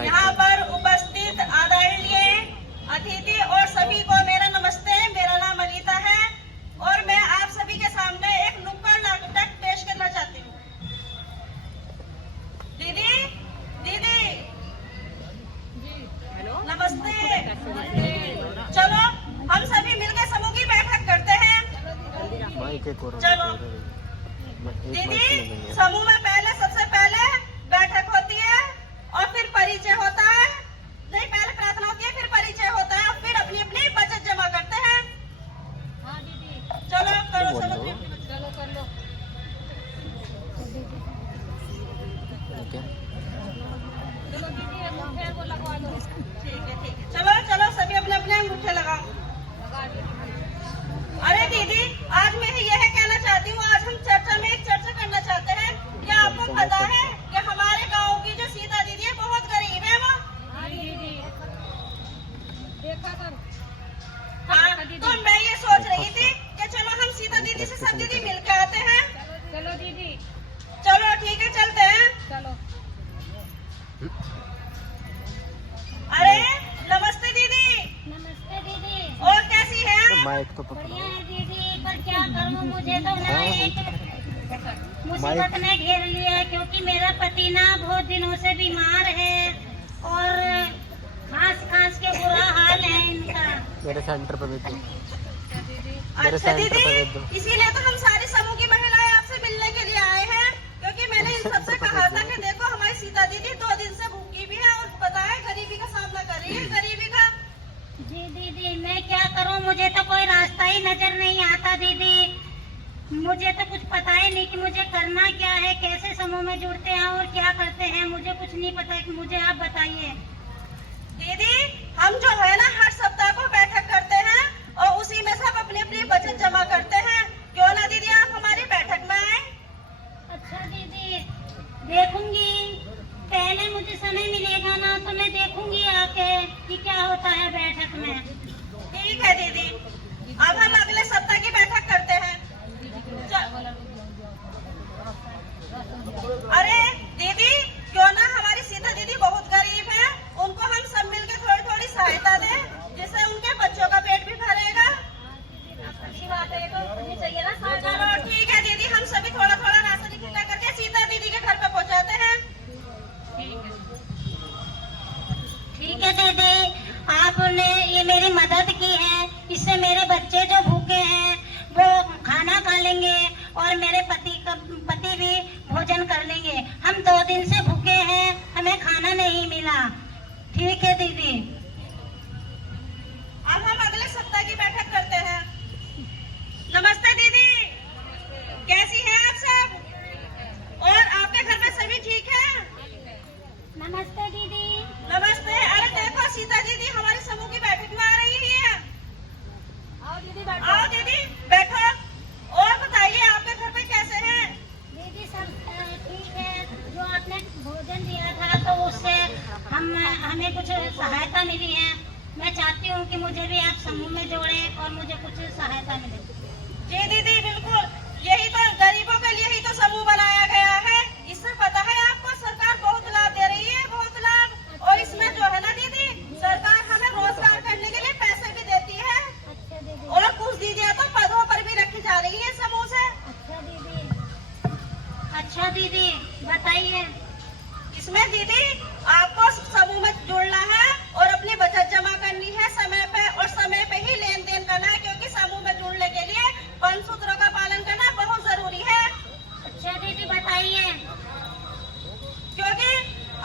यहाँ पर उपस्थित आदरणीय अतिथि और सभी को मेरा नमस्ते। मेरा नाम अनीता है और मैं आप सभी के सामने एक नुक्कड़ नाटक पेश करना चाहती हूँ। दीदी दीदी नमस्ते। चलो हम सभी मिलकर समूह की बैठक करते हैं। चलो दीदी, समूह में सबसे पहले बैठक होती है और फिर परिचय होता है। नहीं, पहले प्रार्थना होती है, फिर परिचय होता है और फिर अपनी अपनी बचत जमा करते हैं। हाँ दीदी, चलो करो चलो कर लो। चलो दीदी अंगूठे को लगवा दो। ठीक है चलो सभी अपने अपने अंगूठे लगाओ। अरे दीदी, आज मैं यह कहना चाहती हूँ, आज हम चर्चा में एक चर्चा करना चाहते हैं। क्या आपको पता है कि हमारे गांव की जो सीता दीदी है बहुत गरीब है वो? हाँ दीदी, देखा कर। हाँ, तो मैं ये सोच रही थी कि चलो हम सीता दीदी से सब दीदी मिलकर आते हैं। चलो दीदी, चलो ठीक है चलते हैं। चलो। अरे नमस्ते दीदी। नमस्ते दीदी। और कैसी है? माइक तो बढ़िया है दीदी, पर क्या करूँ, मुझे तो ना एक मुसीबत ने घेर लिया है, क्योंकि मेरा पति ना बहुत दिनों से बीमार है और खांस के बुरा हाल है इनका। मेरे सेंटर पे भेज दो। अच्छा दीदी, इसीलिए तो हम सारी समूह की महिलाएं आपसे मिलने के लिए आए हैं, क्योंकि मैंने इन सबसे कहा था कि देखो हमारी सीता दीदी 2 दिन से भूखी भी है और पता है गरीबी का सामना कर रही है, गरीबी का। जी दीदी, मैं क्या करूं, मुझे तो कोई रास्ता ही नजर नहीं आता दीदी। मुझे तो कुछ पता ही नहीं कि मुझे करना क्या है, कैसे समूह में जुड़ते हैं और क्या करते हैं, मुझे कुछ नहीं पता। कि मुझे आप बताइए। दीदी, हम जो है ना हर सप्ताह को बैठक करते हैं और उसी में सब अपनी अपनी बचत जमा करते हैं। क्यों ना दीदी आप हमारी बैठक में आए? अच्छा दीदी, देखूंगी, पहले मुझे समय मिलेगा ना तो मैं देखूंगी आके कि क्या होता है बैठक में। ठीक है दीदी, अब हम अगले सप्ताह की बैठक करते हैं। अरे दीदी, क्यों ना हमारी सीता दीदी बहुत गरीब है, उनको हम सब मिलकर थोड़ी थोड़ी सहायता दें, जिससे उनके बच्चों का पेट भी भरेगा। अच्छी बात है, तो करनी चाहिए ना। चलो ठीक है दीदी, हम सभी थोड़ा थोड़ा राशन इकट्ठा करके सीता दीदी के घर पे पहुंचाते हैं। ठीक है दीदी, आपने ये मेरी मदद की है, इससे मेरे बच्चे जो भूखे हैं वो खाना खा लेंगे और मेरे पति भी भोजन कर लेंगे। हम 2 दिन से भूखे हैं, हमें खाना नहीं मिला। ठीक है दीदी, अब हम अगले सप्ताह की बैठक करते हैं। नमस्ते दीदी, कैसी हैं आप सब और आपके घर में सभी ठीक है? नमस्ते दीदी। नमस्ते। अरे देखो सीता दीदी हमारे समूह की बैठक में आ रही है। आओ दीदी बैठो। आओ दीदी बैठो। और बताइए आपके घर पे कैसे हैं? दीदी सब ठीक है। जो आपने भोजन दिया था तो उससे हमें कुछ सहायता मिली है। मैं चाहती हूँ कि मुझे भी आप समूह में जोड़ें और मुझे कुछ सहायता मिले। जी दीदी बिल्कुल, यही तो गरीबों के लिए ही तो समूह बनाया गया है। इससे पता है आपको सरकार बहुत लाभ दे रही है, बहुत लाभ। और इसमें जो है ना दीदी, सरकार हमें रोजगार करने के लिए पैसे भी देती है। अच्छा दीदी। और कुछ दीदियाँ तो पदों पर भी रखी जा रही है समूह से। अच्छा दीदी। अच्छा दीदी बताइए। इसमें दीदी आपको समूह में जुड़ना है और अपनी बचत जमा करनी है समय पे, और समय पे ही लेन देन करना है, क्योंकि समूह में जुड़ने के लिए 5 सूत्रों का पालन करना बहुत जरूरी है। अच्छा दीदी बताइए। क्योंकि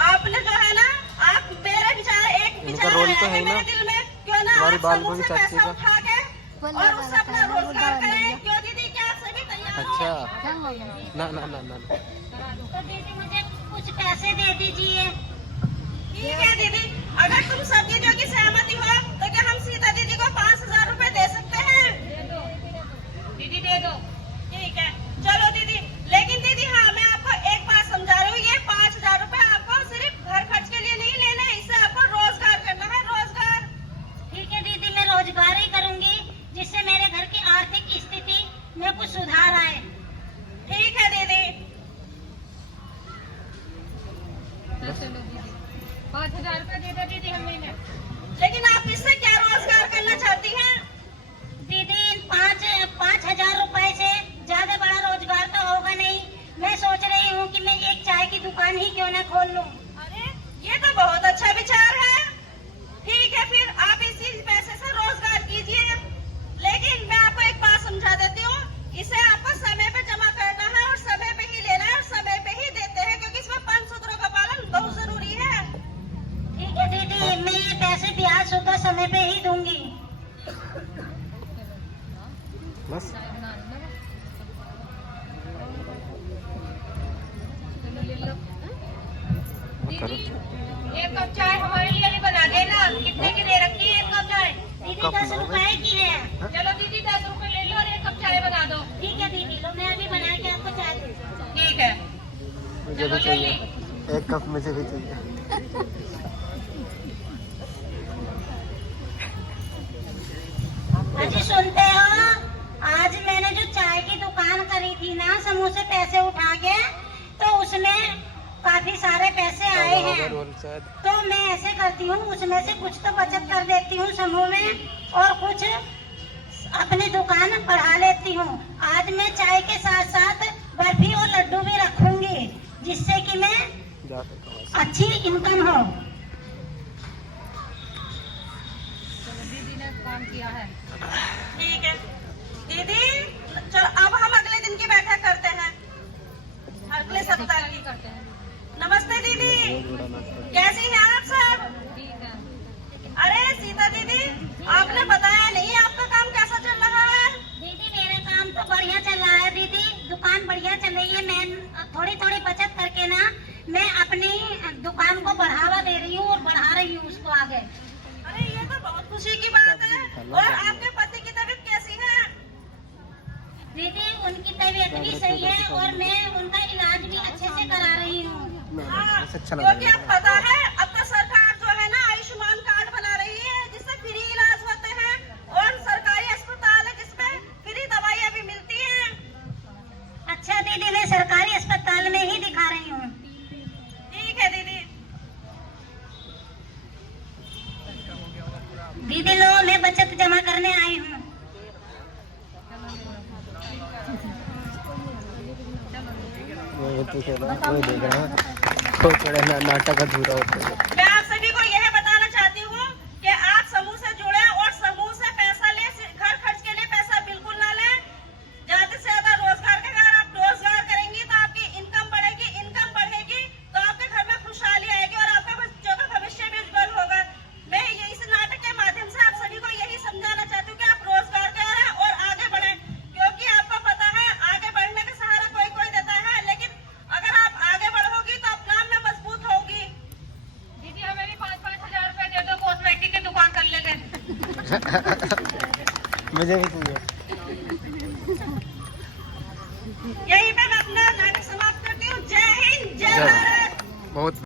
आपने जो है ना, आप मेरे विचार एक विचार आया है मेरे दिल में, क्यों ना आप समूह से पैसा उठा के और उससे अपना रोजगार करें। क्यों दीदी, क्या आप सभी तैयार हो? अच्छा ना। तो दीदी मुझे कुछ पैसे दे दीजिए। ठीक है दीदी, अगर तुम सब दीदियों की सहमति हो तो क्या हम सीता दीदी को 5000 रुपए दे सकते हैं? दीदी दे दो। ठीक है चलो दीदी। लेकिन दीदी हाँ, मैं आपको एक बात समझा रही हूँ, ये 5000 रुपए आपको सिर्फ घर खर्च के लिए नहीं लेने, इससे आपको रोजगार करना है, रोजगार। ठीक है दीदी, मैं रोजगार ही करूंगी जिससे मेरे घर की आर्थिक स्थिति में कुछ सुधार आए। ठीक है दीदी। चलो। 1000 रुपए दे दो दीदी हम महीने। लेकिन आप इससे क्या रोजगार करना चाहती हैं? दीदी 5,000 रुपए से ज्यादा बड़ा रोजगार तो होगा नहीं। मैं सोच रही हूँ कि मैं एक चाय की दुकान ही क्यों न खोल लूँ। अरे ये तो बहुत अच्छा विचार है। ठीक है, फिर आप इसी पैसे से रोजगार कीजिए। लेकिन मैं आपको एक बात समझा देती हूँ, इसे आपको समय पे जमा करना है और समय पे ही लेना है और समय पे ही देते हैं, क्योंकि इसमें 5 सूत्रों का पालन बहुत जरूरी है। ठीक है दीदी, मैं ये पैसे ब्याज सुबह समय पे ही दूंगी। बस दीदी एक कप चाय हमारे लिए भी बना देना। कितने की दे रखी है एक कप चाय? दीदी कप 10 रुपए की है। चलो दीदी 10 रुपए ले लो और एक कप चाय बना दो। ठीक है दीदी, लो मैं अभी बना के आपको चाय दूँ। ठीक है, मुझे भी चाहिए, एक कप मुझे भी चाहिए। अजी सुनते हो, आज मैंने जो चाय की दुकान करी थी ना समूह से पैसे उठा के, तो उसमें काफी सारे पैसे आए हैं। तो मैं ऐसे करती हूँ, उसमें से कुछ तो बचत कर देती हूँ समूह में और कुछ अपनी दुकान बढ़ा लेती हूँ। आज मैं चाय के साथ साथ बर्फी और लड्डू भी रखूंगी, जिससे कि मैं अच्छी इनकम हो। दीदी ने काम किया है। ठीक है दीदी, चलो अब हम अगले दिन की बैठक करते हैं, अगले सप्ताह की करते हैं। नमस्ते दीदी, कैसी हैं आप सब? ठीक है। अरे सीता दीदी, आपने बताया नहीं आपका काम कैसा चल रहा है? दीदी मेरा काम तो बढ़िया चल रहा है दीदी, दुकान बढ़िया चल रही है। मैं थोड़ी थोड़ी बचत करके ना मैं अपनी दुकान को बढ़ावा दे रही हूँ और बढ़ा रही हूँ उसको आगे। अरे ये तो बहुत खुशी की बात है। और आपके पति की तबीयत कैसी है? दीदी उनकी तबीयत भी सही है और मैं उनका इलाज भी अच्छे से करा रही हूँ। हाँ, अच्छा क्योंकि अब पता है अब तो सरकार जो है ना आयुष्मान कार्ड बना रही है, जिससे फ्री इलाज होते हैं और सरकारी अस्पताल है जिसमें फ्री दवाइयाँ भी मिलती हैं। अच्छा दीदी, मैं सरकारी अस्पताल में ही दिखा रही हूँ। ठीक है दीदी। दीदी लो, मैं बचत जमा करने आई हूँ। वो देख रहा है, थोड़ा नाटक अधूरा होता है। मैं मुझे भी चाहिए। यहीं पे मैं अपना नाटक समाप्त करती हूँ। जय हिंद, जय भारत। बहुत